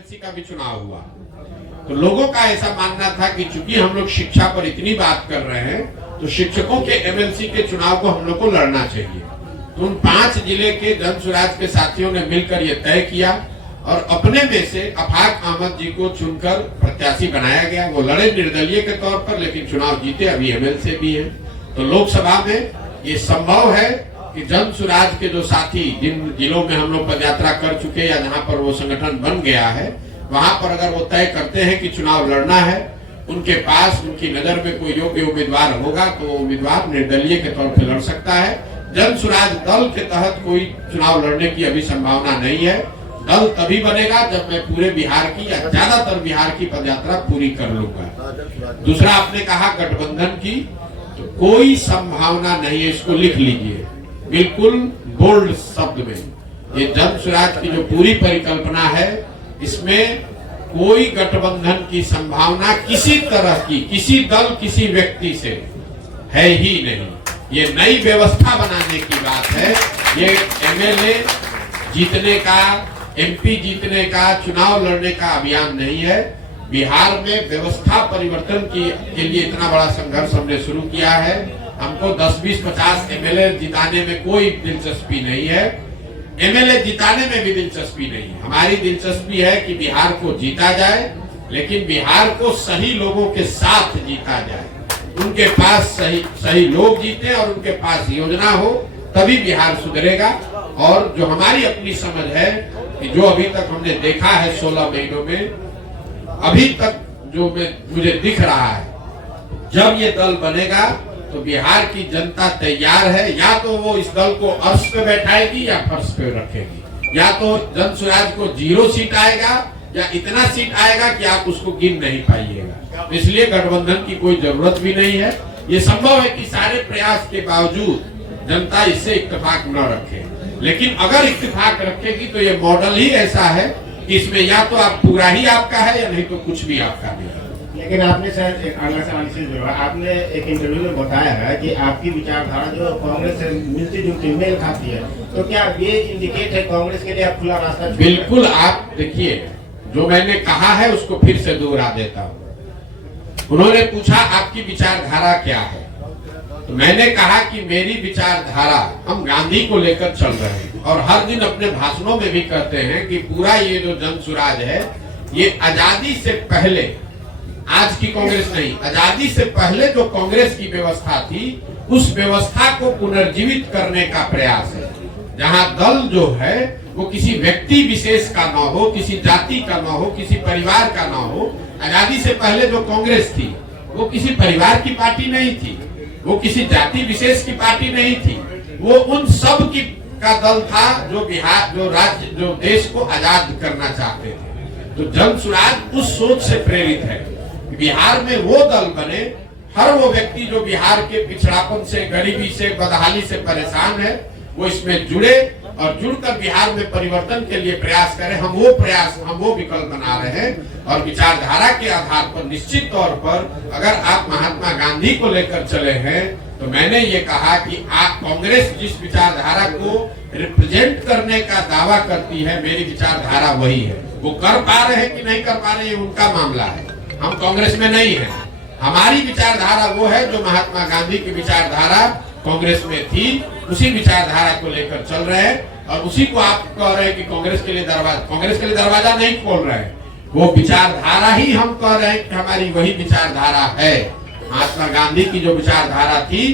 MLC का भी चुनाव हुआ। तो लोगों का ऐसा मानना था कि चूंकि हम लोग शिक्षा पर इतनी बात कर रहे हैं तो शिक्षकों के एमएलसी के चुनाव को हम लोग को लड़ना चाहिए। तो उन 5 जिले के जन स्वराज के साथियों ने मिलकर यह तय किया और अपने में से अफाक अहमद जी को चुनकर प्रत्याशी बनाया गया। वो लड़े निर्दलीय के तौर पर, लेकिन चुनाव जीते, अभी एमएलसी भी है। तो लोकसभा में ये संभव है कि जन स्वराज के जो साथी जिन जिलों में हम लोग पदयात्रा कर चुके या जहां पर वो संगठन बन गया है, वहां पर अगर वो तय करते हैं कि चुनाव लड़ना है, उनके पास उनकी नजर में कोई योग्य उम्मीदवार होगा तो उम्मीदवार निर्दलीय के तौर पर लड़ सकता है। जन स्वराज दल के तहत कोई चुनाव लड़ने की अभी संभावना नहीं है। दल तभी बनेगा जब मैं पूरे बिहार की या ज्यादातर बिहार की पदयात्रा पूरी कर लूंगा। दूसरा, आपने कहा गठबंधन की, तो कोई संभावना नहीं है। इसको लिख लीजिए बिल्कुल बोल्ड शब्द में। ये जन स्वराज की जो पूरी परिकल्पना है, इसमें कोई गठबंधन की संभावना किसी तरह की, किसी दल किसी व्यक्ति से है ही नहीं। ये नई व्यवस्था बनाने की बात है। ये एमएलए जीतने का, एमपी जीतने का, चुनाव लड़ने का अभियान नहीं है। बिहार में व्यवस्था परिवर्तन के लिए इतना बड़ा संघर्ष हमने शुरू किया है। हमको 10, 20, 50 एमएलए जिताने में कोई दिलचस्पी नहीं है। एमएलए जिताने में भी दिलचस्पी नहीं है। हमारी दिलचस्पी है कि बिहार को जीता जाए, लेकिन बिहार को सही लोगों के साथ जीता जाए। उनके पास सही लोग जीते और उनके पास योजना हो, तभी बिहार सुधरेगा। और जो हमारी अपनी समझ है कि जो अभी तक हमने देखा है 16 महीनों में, अभी तक जो मुझे दिख रहा है, जब ये दल बनेगा तो बिहार की जनता तैयार है। या तो वो इस दल को अर्श पे बैठाएगी या फर्श पे रखेगी। या तो जन स्वराज को 0 सीट आएगा या इतना सीट आएगा कि आप उसको गिन नहीं पाइएगा। इसलिए गठबंधन की कोई जरूरत भी नहीं है। ये संभव है कि सारे प्रयास के बावजूद जनता इससे इत्तेफाक न रखे, लेकिन अगर इत्तेफाक रखेगी तो ये मॉडल ही ऐसा है कि इसमें या तो आप पूरा ही आपका है या नहीं तो कुछ भी आपका नहीं है। लेकिन आपने सर एक अगला सवाल से जुड़ा, आपने एक इंटरव्यू में बताया है कि आपकी विचारधारा जो कांग्रेस से मिलती जुलती मेल खाती है, तो क्या ये इंडिकेट है कांग्रेस के लिए आप खुला रास्ता? बिल्कुल। आप देखिए, जो मैंने कहा है उसको फिर से दोहरा देता हूँ। उन्होंने पूछा आपकी विचारधारा क्या है, तो मैंने कहा कि मेरी विचारधारा, हम गांधी को लेकर चल रहे हैं और हर दिन अपने भाषणों में भी कहते हैं कि पूरा ये जो जन स्वराज है, ये आजादी से पहले, आज की कांग्रेस नहीं, आजादी से पहले जो कांग्रेस की व्यवस्था थी, उस व्यवस्था को पुनर्जीवित करने का प्रयास है। जहां दल जो है वो किसी व्यक्ति विशेष का ना हो, किसी जाति का ना हो, किसी परिवार का ना हो। आजादी से पहले जो कांग्रेस थी वो किसी परिवार की पार्टी नहीं थी, वो किसी जाति विशेष की पार्टी नहीं थी। वो उन सब की का दल था जो बिहार, जो राज्य, जो देश को आजाद करना चाहते थे। तो जन स्वराज उस सोच से प्रेरित है। बिहार में वो दल बने, हर वो व्यक्ति जो बिहार के पिछड़ापन से, गरीबी से, बदहाली से परेशान है, वो इसमें जुड़े और जुड़कर बिहार में परिवर्तन के लिए प्रयास करें। हम वो विकल्प बना रहे हैं। और विचारधारा के आधार पर निश्चित तौर पर अगर आप महात्मा गांधी को लेकर चले हैं, तो मैंने ये कहा कि आप कांग्रेस जिस विचारधारा को रिप्रेजेंट करने का दावा करती है, मेरी विचारधारा वही है। वो कर पा रहे हैं कि नहीं कर पा रहे हैं, उनका मामला है। हम कांग्रेस में नहीं है। हमारी विचारधारा वो है जो महात्मा गांधी की विचारधारा कांग्रेस में थी, उसी विचारधारा को लेकर चल रहे हैं। और उसी को आप कह रहे हैं कि कांग्रेस के लिए दरवाजा नहीं खोल रहे हैं। वो विचारधारा ही हम कह रहे हैं कि हमारी वही विचारधारा है। महात्मा गांधी की जो विचारधारा थी,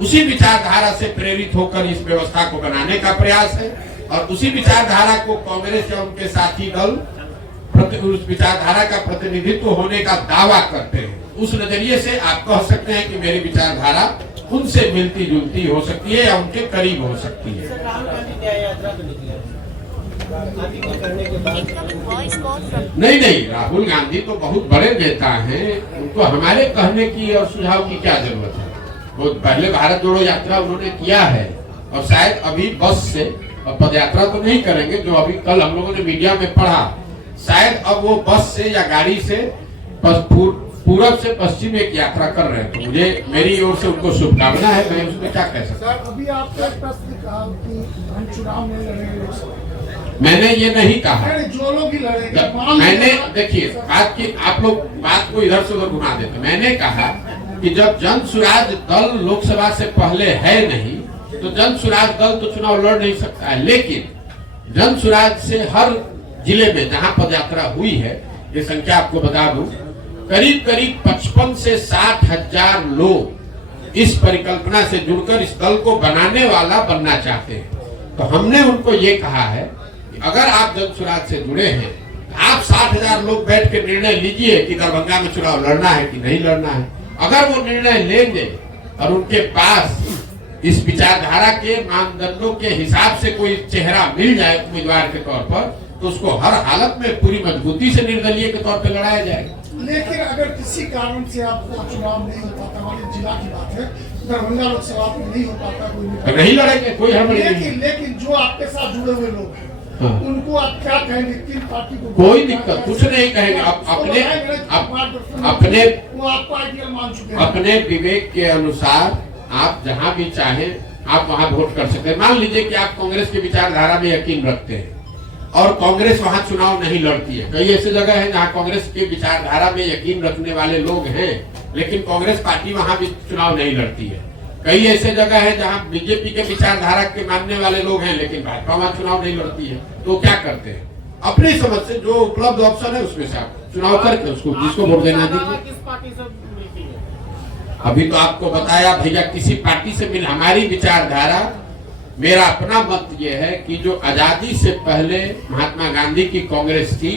उसी विचारधारा से प्रेरित होकर इस व्यवस्था को बनाने का प्रयास है। और उसी विचारधारा को कांग्रेस या उनके साथी दल उस विचारधारा का प्रतिनिधित्व होने का दावा करते हैं। उस नजरिए से आप कह सकते हैं कि मेरी विचारधारा उनसे मिलती जुलती हो सकती है या उनके करीब हो सकती है। नहीं, राहुल गांधी तो बहुत बड़े नेता हैं, उनको हमारे कहने की और सुझाव की क्या जरूरत है। वो पहले भारत जोड़ो यात्रा उन्होंने किया है और शायद अभी बस से पदयात्रा तो नहीं करेंगे, जो अभी कल हम लोगों ने मीडिया में पढ़ा। शायद अब वो बस से या गाड़ी से पूरब से पश्चिम एक यात्रा कर रहे हैं। तो मुझे मेरी ओर से उनको शुभकामना है। मैं उसमें क्या कह सकता हूँ। अभी आपने प्रश्न कहा कि हम चुनाव में लड़ेंगे, मैंने ये नहीं कहा। जो लोग भी लड़ेंगे, मैंने देखिए बात की, आप लोग बात को इधर से उधर घुमा देते। मैंने कहा कि जब जन स्वराज दल लोकसभा से पहले है नहीं, तो जन स्वराज दल तो चुनाव लड़ नहीं सकता है। लेकिन जन स्वराज से हर जिले में जहां पदयात्रा हुई है, ये संख्या आपको बता दूं, करीब करीब 55 से 60 हजार लोग इस परिकल्पना से जुड़कर इस दल को बनाने वाला बनना चाहते हैं। तो हमने उनको ये कहा है कि अगर आप जन स्वराज से जुड़े हैं, आप 60,000 लोग बैठ के निर्णय लीजिए कि दरभंगा में चुनाव लड़ना है कि नहीं लड़ना है। अगर वो निर्णय लेंगे और उनके पास इस विचारधारा के मानदंडों के हिसाब से कोई चेहरा मिल जाए उम्मीदवार के तौर पर, तो उसको हर हालत में पूरी मजबूती से निर्दलीय के तौर पर लड़ाया जाएगा। लेकिन अगर किसी कारण से आपको चुनाव नहीं हो पाता, हमारे जिला की बात है, दरभंगा लोकसभा में नहीं हो पाता, कोई नहीं लड़ेंगे, कोई हड़बड़ी नहीं। लेकिन जो आपके साथ जुड़े हुए लोग हैं, हाँ। उनको आप क्या कहेंगे? तीन पार्टी को कोई दिक्कत कुछ नहीं कहेंगे। आप अपने वो आपको आइडियल मान चुके हैं। अपने विवेक के अनुसार आप जहां भी चाहें आप वहां वोट कर सकते हैं। मान लीजिए कि आप कांग्रेस की विचारधारा में यकीन रखते हैं और कांग्रेस वहां चुनाव नहीं लड़ती है। कई ऐसी जगह है जहां कांग्रेस की विचारधारा में यकीन रखने वाले लोग हैं, लेकिन कांग्रेस पार्टी वहां भी चुनाव नहीं लड़ती है। कई ऐसे जगह है जहां बीजेपी के विचारधारा के मानने वाले लोग हैं, लेकिन भाजपा वहां चुनाव नहीं लड़ती है। तो क्या करते हैं? अपनी समझ से जो उपलब्ध ऑप्शन है उसमें से आप चुनाव करके उसको जिसको वोट देना दीजिए। किस पार्टी से मिलती है? अभी तो आपको बताया भैया, किसी पार्टी से मिल। हमारी विचारधारा, मेरा अपना मत ये है कि जो आजादी से पहले महात्मा गांधी की कांग्रेस थी,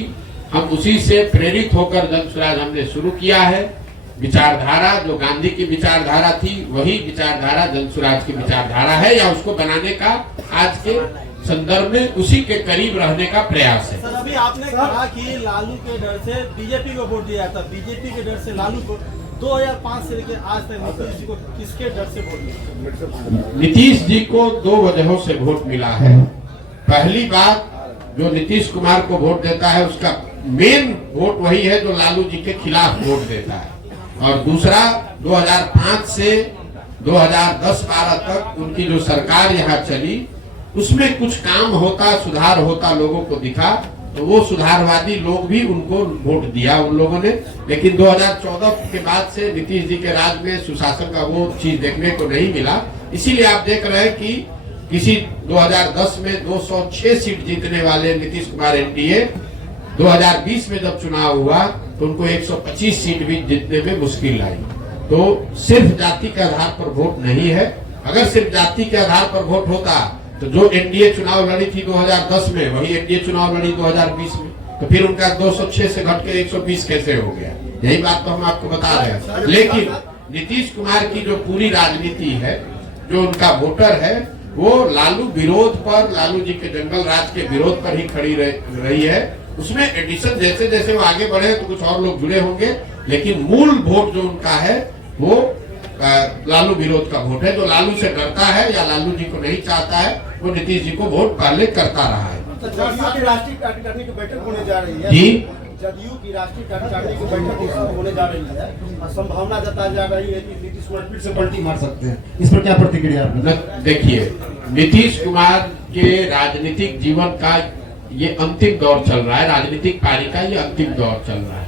हम उसी से प्रेरित होकर जन स्वराज हमने शुरू किया है। विचारधारा जो गांधी की विचारधारा थी, वही विचारधारा जन स्वराज की विचारधारा है, या उसको बनाने का आज के संदर्भ में उसी के करीब रहने का प्रयास है। सर, अभी आपने कहा कि लालू के डर से बीजेपी को वोट दिया था, बीजेपी के डर से लालू को। 2005 से लेकर आज तक नीतीश जी को किसके डर से वोट मिला? नीतीश जी को दो वजहों से वोट मिला है। पहली बात, जो नीतीश कुमार को वोट देता है उसका मेन वोट वही है जो लालू जी के खिलाफ वोट देता है। और दूसरा, 2005 से 2010-12 तक उनकी जो सरकार यहाँ चली, उसमें कुछ काम होता, सुधार होता लोगों को दिखा, तो वो सुधारवादी लोग भी उनको वोट दिया उन लोगों ने। लेकिन 2014 के बाद से नीतीश जी के राज में सुशासन का वो चीज देखने को नहीं मिला। इसीलिए आप देख रहे हैं कि किसी 2010 में 206 सीट जीतने वाले नीतीश कुमार एनडीए 2020 में जब चुनाव हुआ तो उनको 125 सीट भी जीतने में मुश्किल आई। तो सिर्फ जाति के आधार पर वोट नहीं है। अगर सिर्फ जाति के आधार पर वोट होता तो जो एनडीए चुनाव लड़ी थी 2010 में, वही एनडीए चुनाव लड़ी 2020 में, तो फिर उनका 206 से घट के 120 कैसे हो गया? यही बात तो हम आपको बता रहे हैं। लेकिन नीतीश कुमार की जो पूरी राजनीति है, जो उनका वोटर है, वो लालू विरोध पर, लालू जी के जंगल राज के विरोध पर ही खड़ी रही है। उसमें एडिशन जैसे जैसे वो आगे बढ़े तो कुछ और लोग जुड़े होंगे, लेकिन मूल वोट जो उनका है वो लालू विरोध का वोट है। जो लालू से डरता है या लालू जी को नहीं चाहता है, वो नीतीश जी को वोट पहले करता रहा है। जदयू की राष्ट्रीय कार्यकारिणी की बैठक होने जा रही है। जी, जदयू की राष्ट्रीय कार्यकारिणी की बैठक होने जा रही है और संभावना जताई जा रही है कि नीतीश कुमार फिर से पलटी मार सकते हैं। इस पर क्या प्रतिक्रिया आपकी? देखिए, नीतीश कुमार के राजनीतिक जीवन का ये अंतिम दौर चल रहा है, राजनीतिक पारी का ये अंतिम दौर चल रहा है।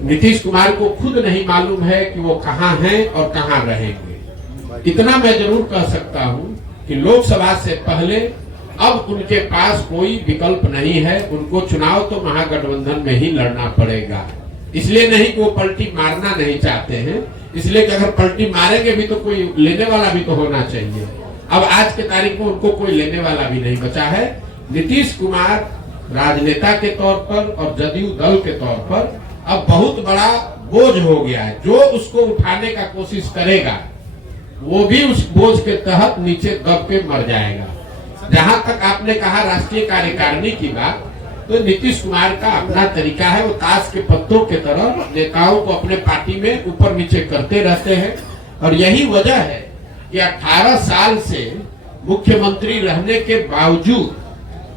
नीतीश कुमार को खुद नहीं मालूम है कि वो कहाँ हैं और कहाँ रहेंगे। इतना मैं जरूर कह सकता हूँ कि लोकसभा से पहले अब उनके पास कोई विकल्प नहीं है। उनको चुनाव तो महागठबंधन में ही लड़ना पड़ेगा। इसलिए नहीं कि वो पलटी मारना नहीं चाहते हैं, इसलिए कि अगर पलटी मारेंगे भी तो कोई लेने वाला भी तो होना चाहिए। अब आज के तारीख में उनको कोई लेने वाला भी नहीं बचा है। नीतीश कुमार राजनेता के तौर पर और जदयू दल के तौर पर अब बहुत बड़ा बोझ हो गया है। जो उसको उठाने का कोशिश करेगा वो भी उस बोझ के तहत नीचे दब के मर जाएगा। जहां तक आपने कहा राष्ट्रीय कार्यकारिणी की बात, तो नीतीश कुमार का अपना तरीका है। वो ताश के पत्तों के तरह नेताओं को अपने पार्टी में ऊपर नीचे करते रहते हैं। और यही वजह है कि 18 साल से मुख्यमंत्री रहने के बावजूद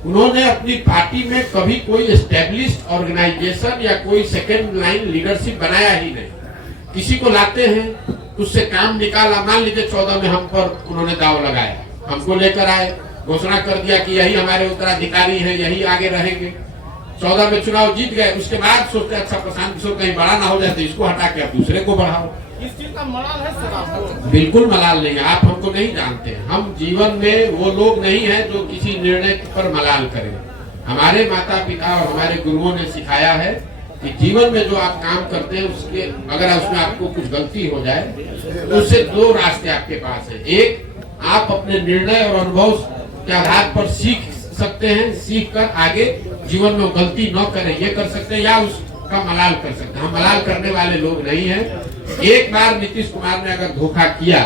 उन्होंने अपनी पार्टी में कभी कोई एस्टेब्लिश्ड ऑर्गेनाइजेशन या कोई सेकेंड लाइन लीडरशिप बनाया ही नहीं। किसी को लाते हैं, उससे काम निकाला। मान लीजिए 14 में हम पर उन्होंने दाव लगाया, हमको लेकर आए, घोषणा कर दिया कि यही हमारे उत्तराधिकारी हैं, यही आगे रहेंगे। 14 में चुनाव जीत गए, उसके बाद सोचते अच्छा प्रशांत किशोर कहीं बड़ा ना हो जाए तो इसको हटा के आप दूसरे को बढ़ाओ। इस चीज का मलाल है सर आपको? बिल्कुल मलाल नहीं है, आप हमको नहीं जानते। हम जीवन में वो लोग नहीं हैं जो किसी निर्णय पर मलाल करें। हमारे माता पिता और हमारे गुरुओं ने सिखाया है कि जीवन में जो आप काम करते हैं उसके अगर उसमें आपको कुछ गलती हो जाए तो उससे दो रास्ते आपके पास है। एक, आप अपने निर्णय और अनुभव के आधार पर सीख सकते हैं, सीख कर आगे जीवन में गलती न करें ये कर सकते हैं, या उसका मलाल कर सकते हैं। हम मलाल करने वाले लोग नहीं हैं। एक बार नीतीश कुमार ने अगर धोखा किया,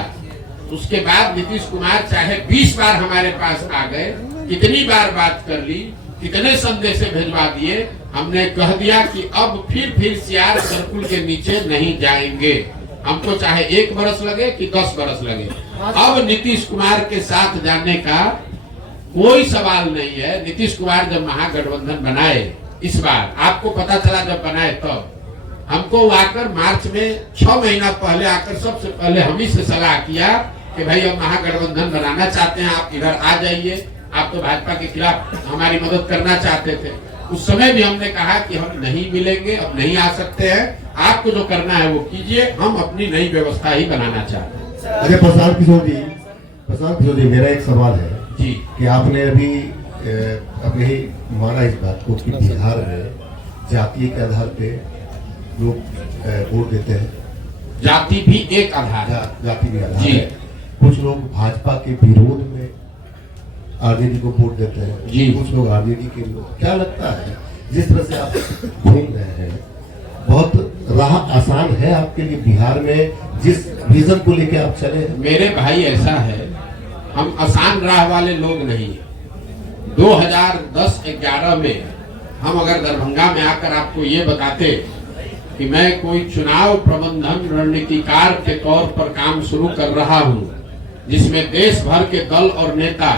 उसके बाद नीतीश कुमार चाहे 20 बार हमारे पास आ गए, कितनी बार बात कर ली, कितने संदेश भेजवा दिए, हमने कह दिया कि अब फिर सियार सर्कुल के नीचे नहीं जाएंगे। हमको चाहे 1 बरस लगे कि 10 बरस लगे, अब नीतीश कुमार के साथ जाने का कोई सवाल नहीं है। नीतीश कुमार जब महागठबंधन बनाए, इस बार आपको पता चला जब बनाए तब, हमको आकर मार्च में 6 महीना पहले आकर सबसे पहले हम ही से सलाह किया कि भाई अब महागठबंधन बनाना चाहते हैं, आप इधर आ जाइए। आप तो भाजपा के खिलाफ हमारी मदद करना चाहते थे। उस समय भी हमने कहा कि हम नहीं मिलेंगे, अब नहीं आ सकते हैं, आपको जो करना है वो कीजिए, हम अपनी नई व्यवस्था ही बनाना चाहते हैं। अरे प्रशांत किशोर जी, मेरा एक सवाल है जी कि आपने अभी अपने ही माना इस बात को कि बिहार में जातीय के आधार पे लोग वोट देते हैं। जाति भी एक आधार है। जाति भी आधार जी। है। कुछ लोग भाजपा के विरोध में आरजेडी को वोट देते हैं जी। कुछ लोग आरजेडी के लोग। क्या लगता है जिस तरह से आप घूम रहे हैं, बहुत राह आसान है आपके लिए बिहार में जिस विजन को लेके आप चले हैं? मेरे भाई ऐसा है, हम आसान राह वाले लोग नहीं हैं। 2010-11 में हम अगर दरभंगा में आकर आपको ये बताते कि मैं कोई चुनाव प्रबंधन रणनीतिकार के तौर पर काम शुरू कर रहा हूं, जिसमें देश भर के दल और नेता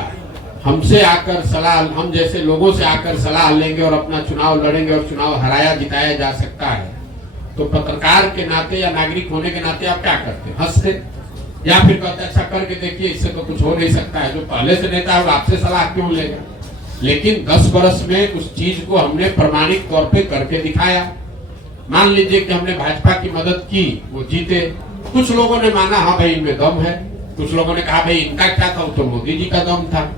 हमसे आकर सलाह, हम जैसे लोगों से आकर सलाह लेंगे और अपना चुनाव लड़ेंगे और चुनाव हराया जिताया जा सकता है, तो पत्रकार के नाते या नागरिक होने के नाते आप क्या करते? हंसते या फिर कहते अच्छा करके देखिए, इससे तो कुछ हो नहीं सकता है। जो पहले से नेता है वो आपसे सलाह क्यों लेगा? लेकिन 10 वर्ष में उस चीज को हमने प्रमाणिक तौर पे करके दिखाया। मान लीजिए कि हमने भाजपा की मदद की, वो जीते। कुछ लोगों ने माना हाँ भाई इनमें दम है, कुछ लोगों ने कहा भाई इनका क्या था, तो मोदी जी का दम था।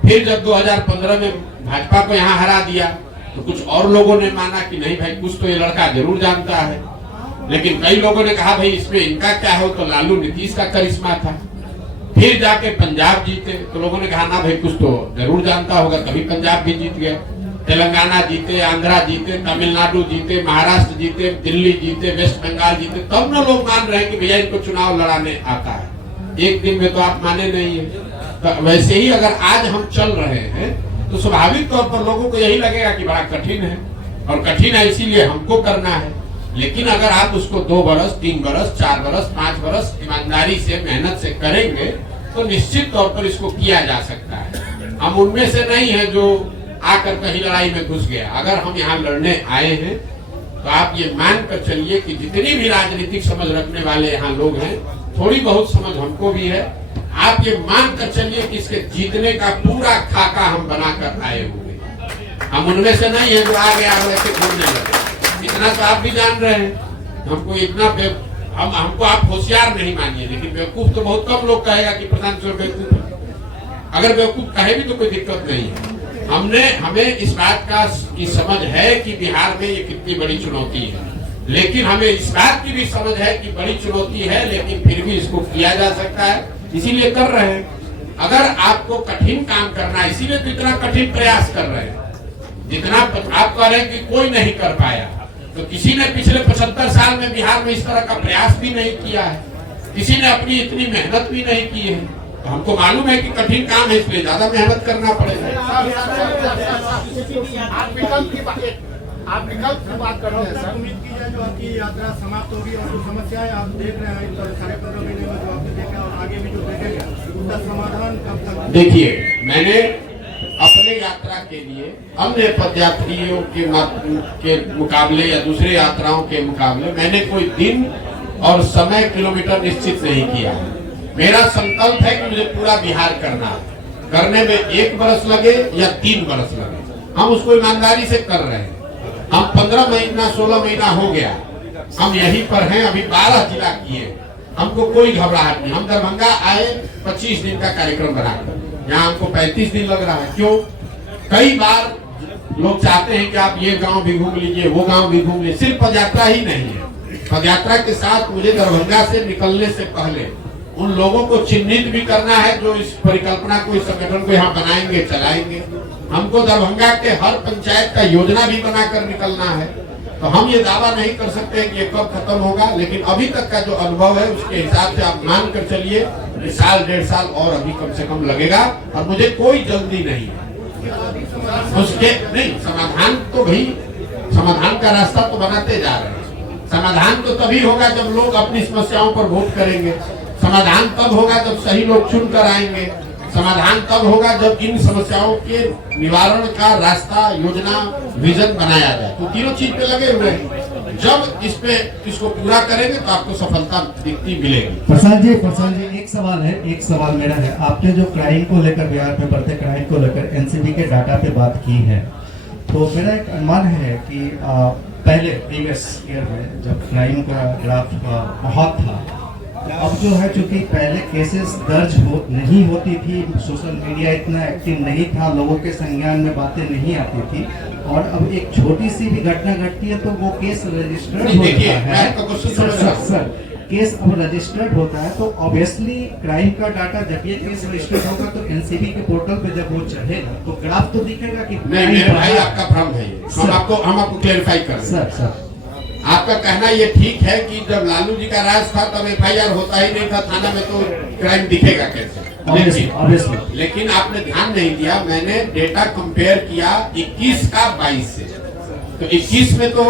फिर जब 2015 में भाजपा को यहाँ हरा दिया तो कुछ और लोगों ने माना कि नहीं भाई कुछ तो ये लड़का जरूर जानता है। लेकिन कई लोगों ने कहा भाई इसमें इनका क्या हो, तो लालू नीतीश का करिश्मा था। फिर जाके पंजाब जीते तो लोगों ने कहा ना भाई कुछ तो जरूर जानता होगा, तभी पंजाब भी जीत गया। तेलंगाना जीते, आंध्रा जीते, तमिलनाडु जीते, महाराष्ट्र जीते, दिल्ली जीते, वेस्ट बंगाल जीते, तब ना लोग मान रहे हैं कि भैया इनको चुनाव लड़ाने आता है। एक दिन में तो आप माने नहीं है। तो वैसे ही अगर आज हम चल रहे हैं तो स्वाभाविक तौर पर लोगों को यही लगेगा कि बड़ा कठिन है, और कठिन है इसीलिए हमको करना है। लेकिन अगर आप उसको 2 बरस, 3 बरस, 4 बरस, 5 बरस ईमानदारी से, मेहनत से करेंगे तो निश्चित तौर पर इसको किया जा सकता है। हम उनमें से नहीं है जो आकर कहीं लड़ाई में घुस गया। अगर हम यहाँ लड़ने आए हैं तो आप ये मान कर चलिए कि जितनी भी राजनीतिक समझ रखने वाले यहाँ लोग हैं, थोड़ी बहुत समझ हमको भी है। आप ये मान कर चलिए कि इसके जीतने का पूरा खाका हम बनाकर आए हुए। हम उनमें से नहीं है जो आ गया वैसे घूमने लगे। इतना तो आप भी जान रहे हैं। हमको इतना हमको आप होशियार नहीं मानिए, लेकिन बेवकूफ तो बहुत कम लोग कहेगा कि प्रशांत किशोर बेवकूफ है। अगर बेवकूफ कहे भी तो कोई दिक्कत नहीं है। हमें इस बात का की समझ है कि बिहार में ये कितनी बड़ी चुनौती है, लेकिन हमें इस बात की भी समझ है कि बड़ी चुनौती है, लेकिन फिर भी इसको किया जा सकता है, इसीलिए कर रहे हैं। अगर आपको कठिन काम करना है, इसीलिए तो इतना कठिन प्रयास कर रहे हैं। जितना आप कह रहे हैं कि कोई नहीं कर पाया, तो किसी ने पिछले 75 साल में बिहार में इस तरह का प्रयास भी नहीं किया है, किसी ने अपनी इतनी मेहनत भी नहीं की है। तो हमको मालूम है कि कठिन काम है, इसलिए ज्यादा मेहनत करना पड़ेगा। आप विकल्प की बात कर रहे हैं सर। उम्मीद की जाए जो आपकी यात्रा समाप्त होगी और जो समस्याएं आप देख रहे हैं तो 15.5 महीने में जो आपने देखा और आगे भी जो देखेंगे उसका समाधान कब तक? देखिए, मैंने अपने यात्रा के लिए अन्य पदयात्रियों के मुकाबले या दूसरे यात्राओं के मुकाबले मैंने कोई दिन और समय किलोमीटर निश्चित नहीं किया। मेरा संकल्प है कि मुझे पूरा बिहार करना है। करने में 1 बरस लगे या 3 बरस लगे, हम उसको ईमानदारी से कर रहे हैं। हम 15 महीना 16 महीना हो गया हम यहीं पर हैं, अभी 12 जिला किए, हमको कोई घबराहट नहीं। हम दरभंगा आए 25 दिन का कार्यक्रम बनाकर, यहाँ हमको 35 दिन लग रहा है। क्यों? कई बार लोग चाहते हैं कि आप ये गांव भी घूम लीजिए, वो गांव भी घूम लीजिए। सिर्फ पदयात्रा ही नहीं है, पदयात्रा के साथ मुझे दरभंगा से निकलने से पहले उन लोगों को चिन्हित भी करना है जो इस परिकल्पना को, इस संगठन को यहाँ बनाएंगे, चलाएंगे। हमको दरभंगा के हर पंचायत का योजना भी बनाकर निकलना है। तो हम ये दावा नहीं कर सकते कि ये कब खत्म होगा, लेकिन अभी तक का जो अनुभव है उसके हिसाब से आप मान कर चलिए कि 1-1.5 साल और अभी कम से कम लगेगा, और मुझे कोई जल्दी नहीं है उसके। नहीं, समाधान तो भाई, समाधान का रास्ता तो बनाते जा रहे हैं। समाधान तो तभी होगा जब लोग अपनी समस्याओं पर वोट करेंगे। समाधान तब होगा जब सही लोग चुन कर आएंगे। समाधान तब होगा जब इन समस्याओं के निवारण का रास्ता, योजना, विजन बनाया जाए। तो तीनों चीज पे लगे हुए हैं। जब इसको पूरा करेंगे तो आपको सफलता दिखती मिलेगी। प्रसाद जी एक सवाल मेरा है। आपने जो क्राइम को लेकर, बिहार में बढ़ते क्राइम को लेकर एनसीबी के डाटा पे बात की है, तो मेरा एक अनुमान है कि पहले प्रीवियस ईयर में जब क्राइम का ग्राफ बहुत था, अब जो है चूंकि पहले केसेस दर्ज नहीं होती थी, सोशल मीडिया इतना एक्टिव नहीं था, लोगों के संज्ञान में बातें नहीं आती थी, और अब एक छोटी सी भी घटना घटती है तो वो केस रजिस्टर्ड होता है। सर केस अब रजिस्टर्ड होता है, तो ऑब्वियसली क्राइम का डाटा जब ये केस रजिस्टर्ड होगा तो एनसीबी के पोर्टल पे जब वो चढ़ेगा तो ग्राफ तो दिखेगा कि नहीं। मेरे भाई आपका भ्रम है, हम आपको क्लेरिफाई कर रहे हैं। सर आपका कहना ये ठीक है कि जब लालू जी का राज था तब FIR होता ही नहीं था थाना में, तो क्राइम दिखेगा कैसे? लेकिन आपने ध्यान नहीं दिया, मैंने डेटा कंपेयर किया 21 का 22 से। तो 21 में तो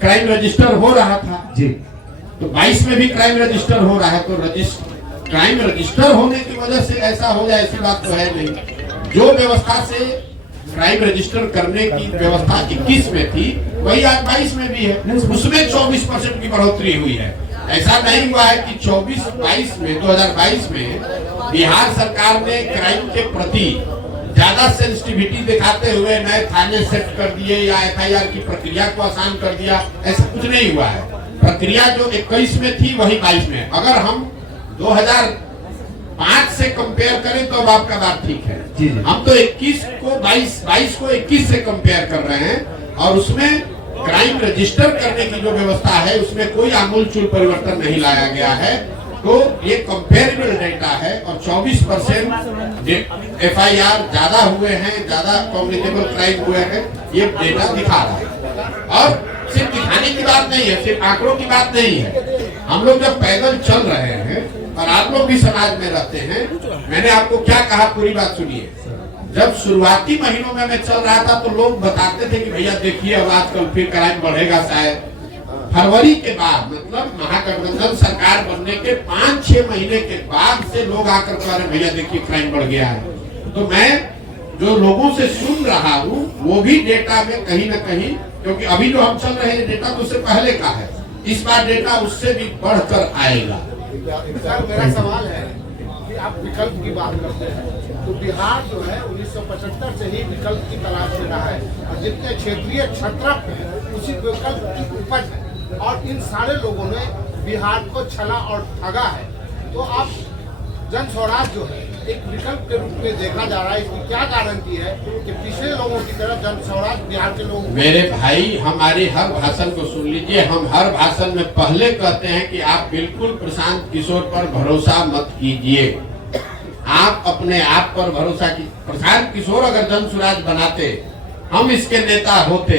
क्राइम रजिस्टर हो रहा था जी, तो 22 में भी क्राइम रजिस्टर हो रहा है। तो क्राइम रजिस्टर होने की वजह से ऐसा हो जाए, ऐसी बात तो है नहीं। जो व्यवस्था से क्राइम रजिस्टर करने की व्यवस्था 21 में थी वही आज 22 में भी है। उसमें 24% की बढ़ोतरी हुई है। ऐसा नहीं हुआ है कि 2022 में बिहार सरकार ने क्राइम के प्रति ज्यादा सेंसिटिविटी दिखाते हुए नए थाने सेट कर दिए या FIR की प्रक्रिया को आसान कर दिया, ऐसा कुछ नहीं हुआ है। प्रक्रिया जो 21 में थी वही 22 में। अगर हम 2005 से कंपेयर करें तो अब आपका बात ठीक है। हम तो 21 को 22 को 21 से कंपेयर कर रहे हैं, और उसमें क्राइम रजिस्टर करने की जो व्यवस्था है उसमें कोई आमूलचूल परिवर्तन नहीं लाया गया है। तो ये कंपेरेबल डेटा है, और 24% FIR ज्यादा हुए हैं, ज्यादा कॉग्निटेबल क्राइम हुए हैं, ये डेटा दिखा रहा है। और सिर्फ दिखाने की बात नहीं है, सिर्फ आंकड़ों की बात नहीं है। हम लोग जब पैदल चल रहे हैं और आप लोग भी समाज में रहते हैं, मैंने आपको क्या कहा, पूरी बात सुनिए। जब शुरुआती महीनों में मैं चल रहा था तो लोग बताते थे कि भैया देखिए अब आजकल फिर क्राइम बढ़ेगा शायद। फरवरी के बाद, मतलब महागठबंधन सरकार बनने के 5-6 महीने के बाद से लोग आकर कह रहे भैया देखिए क्राइम बढ़ गया है। तो मैं जो लोगों से सुन रहा हूँ वो भी डेटा में कहीं न कहीं, क्योंकि अभी जो हम चल रहे हैं डेटा तो उससे पहले का है, इस बार डेटा उससे भी बढ़कर आएगा। सर मेरा सवाल है कि आप विकल्प की बात करते हैं, तो बिहार जो है 1975 से ही विकल्प की तलाश में रहा है, और जितने क्षेत्रीय छत्रप है उसी विकल्प की उपज है, और इन सारे लोगों ने बिहार को छला और ठगा है। तो आप जन स्वराज जो है एक विकल्प के रूप में देखा जा रहा है, इसकी क्या गारंटी है कि पिछले लोगों की तरह जन स्वराज बिहार के लोगों? मेरे भाई हमारे हर भाषण को सुन लीजिए, हम हर भाषण में पहले कहते हैं कि आप बिल्कुल प्रशांत किशोर पर भरोसा मत कीजिए, आप अपने आप पर भरोसा कीजिए। प्रशांत किशोर अगर जन स्वराज बनाते, हम इसके नेता होते,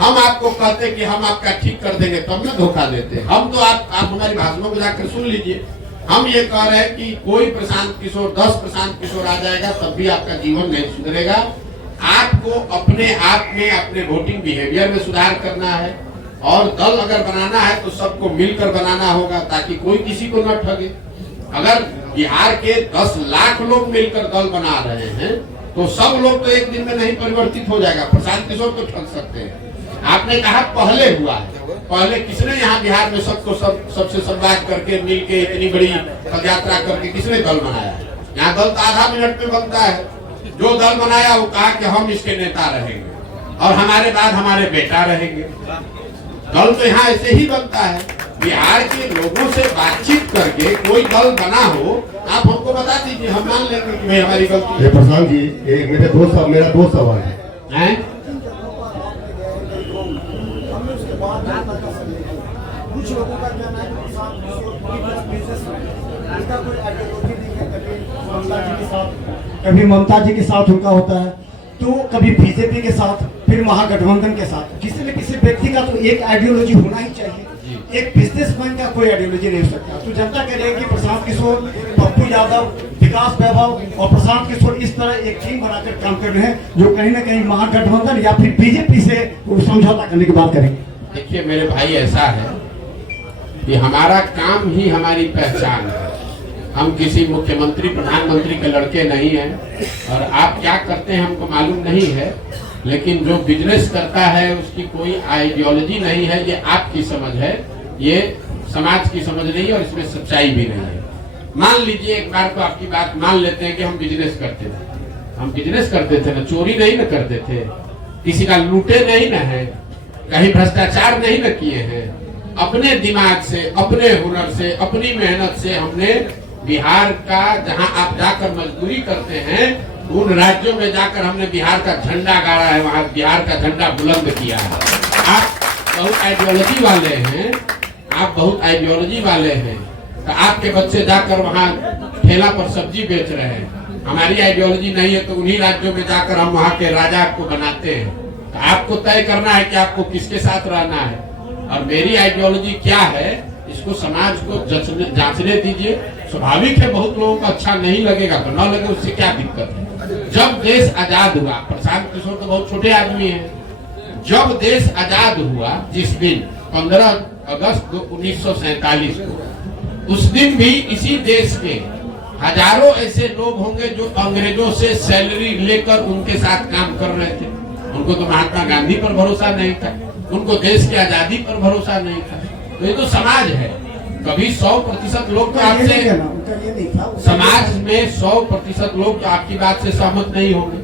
हम आपको कहते कि हम आपका ठीक कर देंगे, तब न धोखा देते। हम तो आप हमारी भाषणों को जाकर सुन लीजिए, हम ये कह रहे हैं कि कोई प्रशांत किशोर, 10 प्रशांत किशोर आ जाएगा तब भी आपका जीवन नहीं सुधरेगा। आपको अपने आप में, अपने वोटिंग बिहेवियर में सुधार करना है, और दल अगर बनाना है तो सबको मिलकर बनाना होगा ताकि कोई किसी को न ठगे। अगर बिहार के 10 लाख लोग मिलकर दल बना रहे हैं तो सब लोग तो एक दिन में नहीं परिवर्तित हो जाएगा। प्रशांत किशोर तो ठग सकते हैं। आपने कहा पहले हुआ है, पहले किसने यहाँ बिहार में सबको सबसे संवाद करके मिलके इतनी बड़ी पदयात्रा करके किसने दल बनाया है? यहाँ दल तो आधा मिनट में बनता है। जो दल बनाया वो कहा कि हम इसके नेता रहेंगे और हमारे बाद हमारे बेटा रहेंगे। दल तो यहाँ ऐसे ही बनता है। बिहार के लोगों से बातचीत करके कोई दल बना हो, आप हमको बता दीजिए, हम मान लेंगे कि भाई हमारी गलती है। प्रशांत जी, मेरा दो सवाल है। हैं? कुछ लोगों का कहना है कि प्रशांत किशोर बिजनेसमैन, इसका कोई आइडियोलॉजी नहीं है। कभी ममता जी के साथ उनका होता है, तो कभी बीजेपी के साथ, फिर महागठबंधन के साथ। किसी न किसी व्यक्ति का तो एक आइडियोलॉजी होना ही चाहिए। एक बिजनेसमैन का कोई आइडियोलॉजी नहीं हो सकता। तो जनता कह रही है कि प्रशांत किशोर, पप्पू यादव, विकास वैभव और प्रशांत किशोर इस तरह एक टीम बनाकर काम कर रहे हैं, जो कहीं ना कहीं महागठबंधन या फिर बीजेपी से समझौता करने की बात करेंगे। देखिए मेरे भाई, ऐसा है कि हमारा काम ही हमारी पहचान है। हम किसी मुख्यमंत्री प्रधानमंत्री के लड़के नहीं हैं, और आप क्या करते हैं हमको मालूम नहीं है, लेकिन जो बिजनेस करता है उसकी कोई आइडियोलॉजी नहीं है। ये आपकी समझ है, ये समाज की समझ नहीं है, और इसमें सच्चाई भी नहीं है। मान लीजिए एक बार को आपकी बात मान लेते हैं कि हम बिजनेस करते थे। हम बिजनेस करते थे ना, चोरी नहीं न करते थे, किसी का लूटे नहीं न है, कहीं भ्रष्टाचार नहीं न किए हैं। अपने दिमाग से, अपने हुनर से, अपनी मेहनत से हमने बिहार का, जहां आप जाकर मजदूरी करते हैं, उन राज्यों में जाकर हमने बिहार का झंडा गाड़ा है, वहां बिहार का झंडा बुलंद किया है। आप बहुत आइडियोलॉजी वाले हैं, आप बहुत आइडियोलॉजी वाले हैं, तो आपके बच्चे जाकर वहां ठेला पर सब्जी बेच रहे हैं। हमारी आइडियोलॉजी नहीं है, तो उन्हीं राज्यों में जाकर हम वहां के राजा को बनाते हैं। तो आपको तय करना है कि आपको किसके साथ रहना है, और मेरी आइडियोलॉजी क्या है, इसको समाज को जांचने दीजिए। स्वाभाविक है बहुत लोगों को अच्छा नहीं लगेगा, तो न लगे, उससे क्या दिक्कत है। जब देश आजाद हुआ, प्रशांत किशोर तो बहुत छोटे आदमी हैं, जब देश आजाद हुआ जिस दिन 15 अगस्त 1947 को, उस दिन भी इसी देश के हजारों ऐसे लोग होंगे जो अंग्रेजों से सैलरी लेकर उनके साथ काम कर रहे थे। उनको तो महात्मा गांधी पर भरोसा नहीं था, उनको देश की आजादी पर भरोसा नहीं था। तो ये तो समाज है। कभी 100% लोग तो आपसे, समाज में 100% लोग तो आपकी बात से सहमत नहीं होंगे।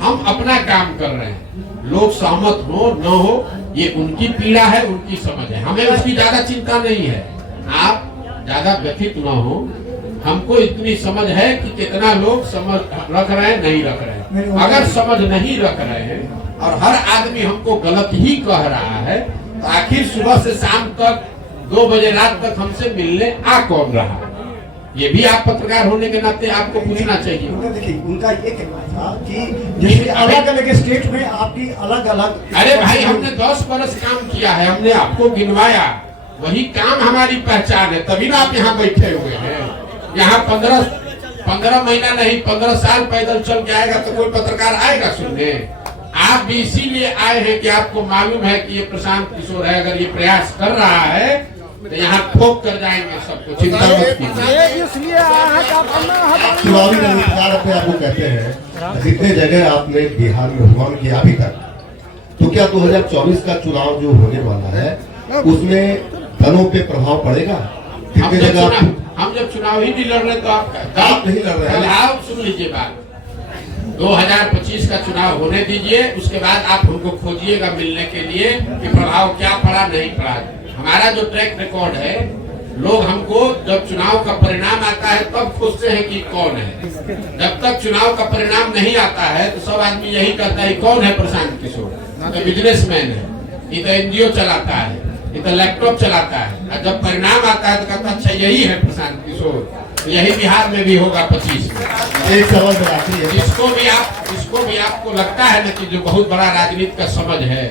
हम अपना काम कर रहे हैं, लोग सहमत हो न हो ये उनकी पीड़ा है, उनकी समझ है, हमें उसकी ज्यादा चिंता नहीं है। आप ज्यादा व्यथित न हो, हमको इतनी समझ है कि कितना लोग समझ रख रहे हैं, नहीं रख रहे हैं। अगर समझ नहीं रख रहे हैं और हर आदमी हमको गलत ही कह रहा है, तो आखिर सुबह से शाम तक 2 बजे रात तक हमसे मिलने आ कौन रहा? ये भी आप पत्रकार होने के नाते आपको पूछना चाहिए। देखिए, उनका ये कहना था कि जैसे अलग अलग स्टेट में आपकी अलग अलग, अरे भाई, हमने 10 बरस काम किया है, हमने आपको गिनवाया, वही काम हमारी पहचान है, तभी ना आप यहाँ बैठे हुए हैं। यहाँ 15 महीना नहीं, 15 साल पैदल चल के आएगा तो कोई पत्रकार आएगा सुनने? आप भी इसीलिए आए हैं कि आपको मालूम है कि ये प्रशांत किशोर है, अगर ये प्रयास कर रहा है तो यहाँ ठोक कर जाएंगे सबको, चिंता मत कीजिए। चुनावी रणनीतिकार अपने आप को कहते हैं, जितने जगह आपने बिहार में भ्रमण किया अभी तक, तो क्या 2024 का चुनाव जो होने वाला है उसमें दलों पे प्रभाव पड़ेगा? हम जब चुनाव ही नहीं लड़ रहे तो आप नहीं लड़ रहे हैं। आप सुन लीजिए बात, 2025 का चुनाव होने दीजिए, उसके बाद आप हमको खोजिएगा मिलने के लिए कि प्रभाव क्या पड़ा नहीं पड़ा। हमारा जो ट्रैक रिकॉर्ड है, लोग हमको जब चुनाव का परिणाम आता है तब खोजते हैं कि कौन है। जब तक चुनाव का परिणाम नहीं आता है तो सब आदमी यही कहता है कौन है प्रशांत किशोर, तो बिजनेसमैन है, ये तो एनजीओ चलाता है, ये तो लैपटॉप चलाता है। और जब परिणाम आता है तो कहता अच्छा यही है प्रशांत किशोर। तो यही बिहार में भी होगा 25 में। एक सवाल आखिरी है, जिसको भी आपको लगता है ना कि जो बहुत बड़ा राजनीति का समझ है,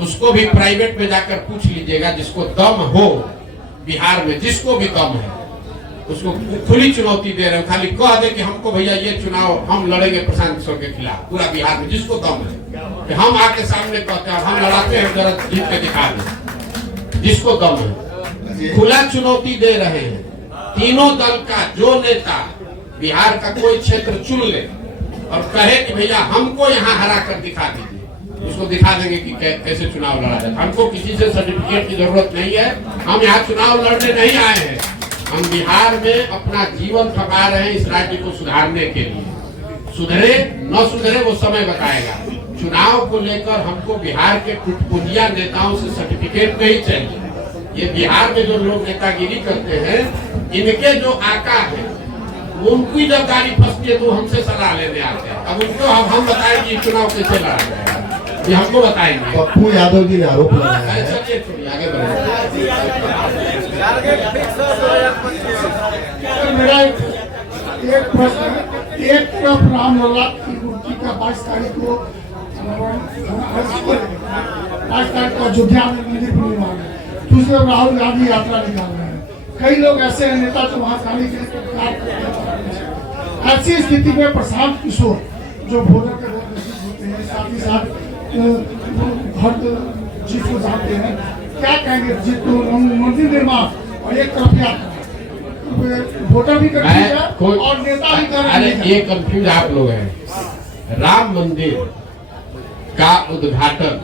उसको भी प्राइवेट में जाकर पूछ लीजिएगा, जिसको दम हो बिहार में, जिसको भी दम है, उसको खुली चुनौती दे रहे हो। खाली कह दे कि हमको भैया ये चुनाव हम लड़ेंगे प्रशांत किशोर के खिलाफ, पूरा बिहार में जिसको दम है कि हम आके सामने कहते हैं हम लड़ाते हैं, जरा जीत के दिखा दे, जिसको दम है। खुला चुनौती दे रहे हैं तीनों दल का जो नेता बिहार का कोई क्षेत्र चुन ले और कहे कि भैया हमको यहाँ हरा कर दिखा दीजिए, उसको दिखा देंगे कि कैसे चुनाव लड़ा जाए। हमको किसी से सर्टिफिकेट की जरूरत नहीं है, हम यहाँ चुनाव लड़ने नहीं आए हैं, हम बिहार में अपना जीवन खपा रहे हैं इस राज्य को सुधारने के लिए। सुधरे न सुधरे वो समय बताएगा। चुनाव को लेकर हमको बिहार के कुटपुंजिया नेताओं से सर्टिफिकेट नहीं चाहिए। ये बिहार में जो लोग नेतागिरी करते हैं, इनके जो आका है उनकी जब गाड़ी फंसती है तो हमसे सलाह लेने आते हैं। अब उनको हम बताएंगे चुनाव कैसे लड़ा जाएगा, ये हमको बताएंगे। पप्पू यादव जी ने आरोप लगाया है। चलिए आगे बढ़े। मेरा एक प्रश्न है। एक तरफ रामलला की मूर्ति का 22 तारीख को 22 तारीख को अयोध्या में मंदिर निर्माण है, दूसरे राहुल गांधी यात्रा निकाल रहे हैं। कई लोग ऐसे हैं नेता जो वहां जाने के लिए। ऐसी स्थिति में प्रशांत किशोर जो भोटर के बहुत नजदीक होते हैं, साथ ही साथ हर चीज को जानते हैं, क्या कहेंगे जिसको मंदिर निर्माण और एक तरफ यात्रा, वोटर भी कर और नेता भी कर। अरे ये कंफ्यूज आप लोग हैं। राम मंदिर का उद्घाटन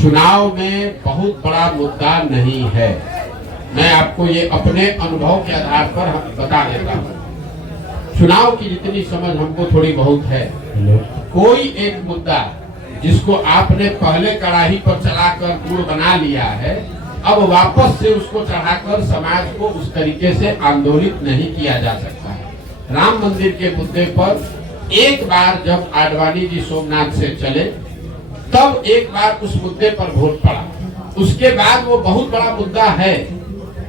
चुनाव में बहुत बड़ा मुद्दा नहीं है। मैं आपको ये अपने अनुभव के आधार पर बता देता हूँ। चुनाव की जितनी समझ हमको थोड़ी बहुत है, कोई एक मुद्दा जिसको आपने पहले कड़ाही पर चलाकर गुड़ बना लिया है, अब वापस से उसको चढ़ाकर समाज को उस तरीके से आंदोलित नहीं किया जा सकता है। राम मंदिर के मुद्दे पर एक बार जब आडवाणी जी सोमनाथ से चले, तब एक बार उस मुद्दे पर वोट पड़ा। उसके बाद वो बहुत बड़ा मुद्दा है,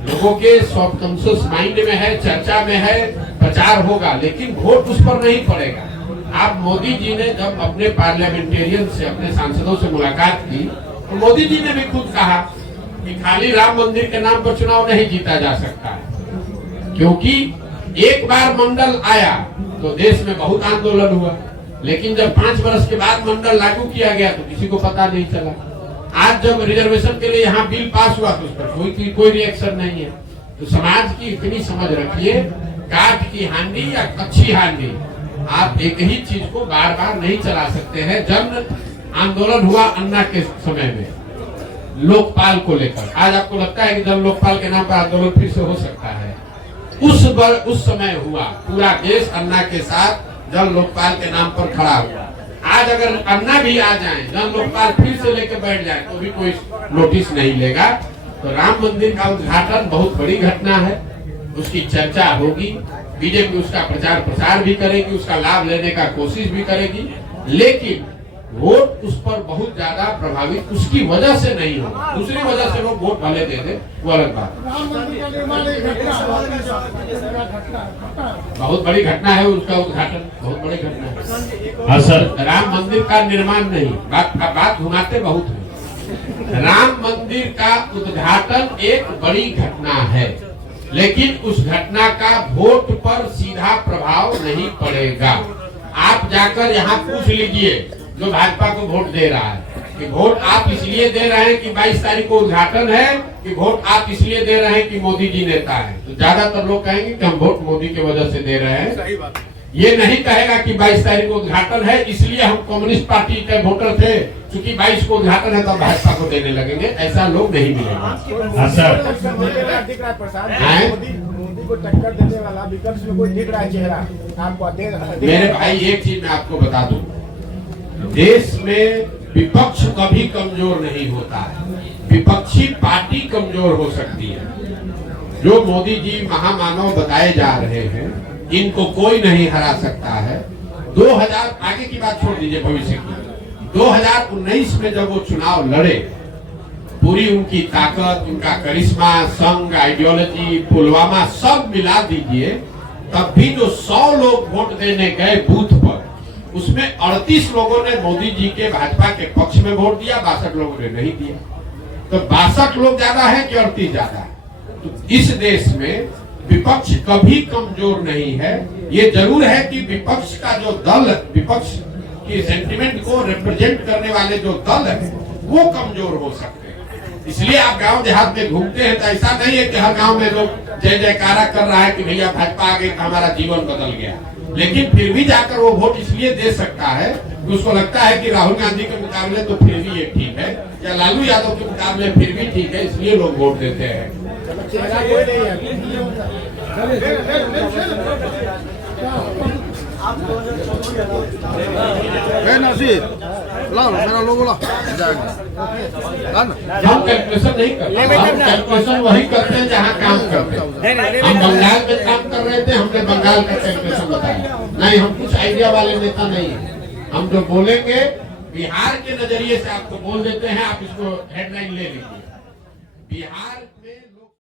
लोगों के सबकॉन्शियस माइंड में है, चर्चा में है, प्रचार होगा, लेकिन वोट उस पर नहीं पड़ेगा। आप मोदी जी ने जब अपने पार्लियामेंटेरियन से, अपने सांसदों से मुलाकात की, तो मोदी जी ने भी खुद कहा कि खाली राम मंदिर के नाम पर चुनाव नहीं जीता जा सकता है, क्योंकि एक बार मंडल आया तो देश में बहुत आंदोलन हुआ, लेकिन जब 5 वर्ष के बाद मंडल लागू किया गया तो किसी को पता नहीं चला। आज जब रिजर्वेशन के लिए यहाँ बिल पास हुआ तो उस पर कोई रिएक्शन नहीं है। तो समाज की इतनी समझ रखिए, काठ की हांडी या कच्ची हांडी, आप एक ही चीज को बार बार नहीं चला सकते हैं। जन आंदोलन हुआ अन्ना के समय में लोकपाल को लेकर, आज आपको लगता है कि जन लोकपाल के नाम पर आंदोलन फिर से हो सकता है? उस समय हुआ, पूरा देश अन्ना के साथ जन लोकपाल के नाम पर खड़ा हुआ। आज अगर अन्ना भी आ जाए, जन लोकपाल फिर से लेकर बैठ जाए तो भी कोई नोटिस नहीं लेगा। तो राम मंदिर का उद्घाटन बहुत बड़ी घटना है, उसकी चर्चा होगी, बीजेपी उसका प्रचार प्रसार भी करेगी, उसका लाभ लेने का कोशिश भी करेगी, लेकिन वोट उस पर बहुत ज्यादा प्रभावित उसकी वजह से नहीं होगा। दूसरी वजह से लोग वोट भले दे दे, वो अलग बात। राम मंदिर का निर्माण एक घटना, बहुत बड़ी घटना है, उसका उद्घाटन बहुत बड़ी घटना है। हाँ सर, राम मंदिर का निर्माण नहीं, बात घुमाते बहुत है। राम मंदिर का उद्घाटन एक बड़ी घटना है, लेकिन उस घटना का वोट पर सीधा प्रभाव नहीं पड़ेगा। आप जाकर यहाँ पूछ लीजिए जो भाजपा को वोट दे रहा है कि वोट आप इसलिए दे रहे हैं कि 22 तारीख को उद्घाटन है, कि वोट आप इसलिए दे रहे हैं कि मोदी जी नेता है। तो ज्यादातर लोग कहेंगे कि हम वोट मोदी की वजह से दे रहे हैं। ये नहीं कहेगा कि 22 तारीख को उद्घाटन है इसलिए हम कम्युनिस्ट पार्टी के वोटर थे, क्योंकि 22 को उद्घाटन है तब भाजपा को देने लगेंगे। ऐसा लोग नहीं मिलेगा। हाँ सर, दिख रहा है प्रसाद, मोदी को टक्कर देने वाला विपक्ष में कोई दिख रहा है चेहरा आपको? मेरे भाई एक चीज मैं आपको बता दूं, देश में विपक्ष कभी कमजोर नहीं होता है, विपक्षी पार्टी कमजोर हो सकती है। जो मोदी जी महामानव बताए जा रहे हैं, इनको कोई नहीं हरा सकता है। 2000 आगे की बात छोड़ दीजिए, भविष्य की 2019 में जब वो चुनाव लड़े, पूरी उनकी ताकत, उनका करिश्मा, संघ, आइडियोलॉजी, पुलवामा सब मिला दीजिए, तब भी जो 100 लोग वोट देने गए बूथ पर, उसमें 38 लोगों ने मोदी जी के भाजपा के पक्ष में वोट दिया, 62 लोगों ने नहीं दिया। तो 62 लोग ज्यादा है कि 38 ज्यादा है? तो इस देश में विपक्ष कभी कमजोर नहीं है। ये जरूर है कि विपक्ष का जो दल, विपक्ष की सेंटिमेंट को रिप्रेजेंट करने वाले जो दल है वो कमजोर हो सकते हैं। इसलिए आप गांव देहात में घूमते हैं तो ऐसा नहीं है कि हर गांव में लोग जय जयकारा कर रहा है कि भैया भाजपा आ गई, हमारा जीवन बदल गया। लेकिन फिर भी जाकर वो वोट इसलिए दे सकता है कि उसको लगता है कि राहुल गांधी के मुकाबले तो फिर भी ये ठीक है, या लालू यादव के मुकाबले फिर भी ठीक है, इसलिए लोग वोट देते हैं। आप 2014 नसीर लाओ मेरा लोगो ला हम कैलकुलेशन नहीं करते, हम कैलकुलेशन वही करते हैं जहाँ काम करते हैं। हम बंगाल में काम कर रहे थे, हमने बंगाल का कैलकुलेशन बताया। नहीं, हम कुछ आइडिया वाले नेता नहीं है। हम जो बोलेंगे बिहार के नजरिए से आपको बोल देते हैं, आप इसको हेडलाइन ले लीजिए। बिहार